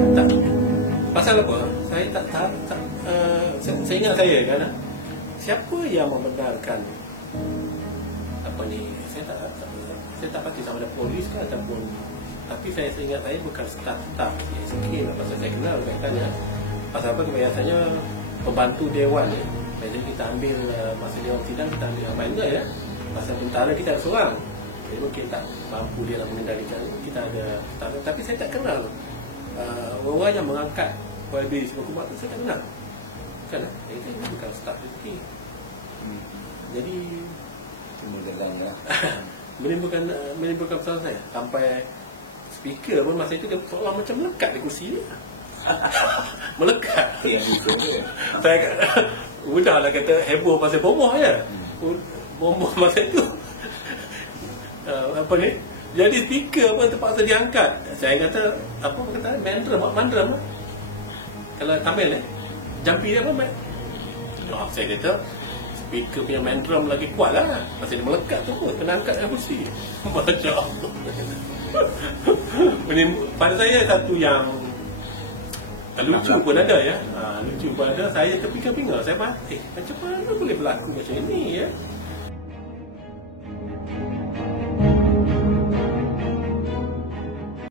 Tak. Pasal apa? Saya saya ingat saya kan, siapa yang membenarkan apa ni? Saya tak pasti sama ada polis ke ataupun, tapi saya ingat saya bukan staf SK lah, pasal saya kenal kaitannya. Pasal apa, kebiasaannya pembantu dewan ni. Jadi kita ambil masa dewan sidang, kita ambil yang mana ya. Pasal tentara kita ada seorang. Jadi mungkin tak mampu dia nak mengendalikan. Kita ada tentara, tapi saya tak kenal orang yang mengangkat YB Sebuah tu, saya tak kenal. Kan? Itu bukan staf SK. Jadi Kemudiannya menimbulkan persoalan saya. Sampai speaker pun masa itu dia seolah macam melekat di kursi dia. Melekat. yang itu dia. Saya udahlah kata heboh pasal bomoh je. Bomoh masa itu. Apa ni? Jadi speaker pun terpaksa diangkat. Saya kata apa kata mandram. Kalau Tamil jampi dia apa? Saya kata speaker punya mandram lagi kuat lah. Pasal dia melekat tu pun kena angkat dari kursi. Macam pada saya satu yang lucu pun ada ya. Lucu pun ada. Saya terpinga-pinga. Saya macam mana boleh berlaku macam ini ya.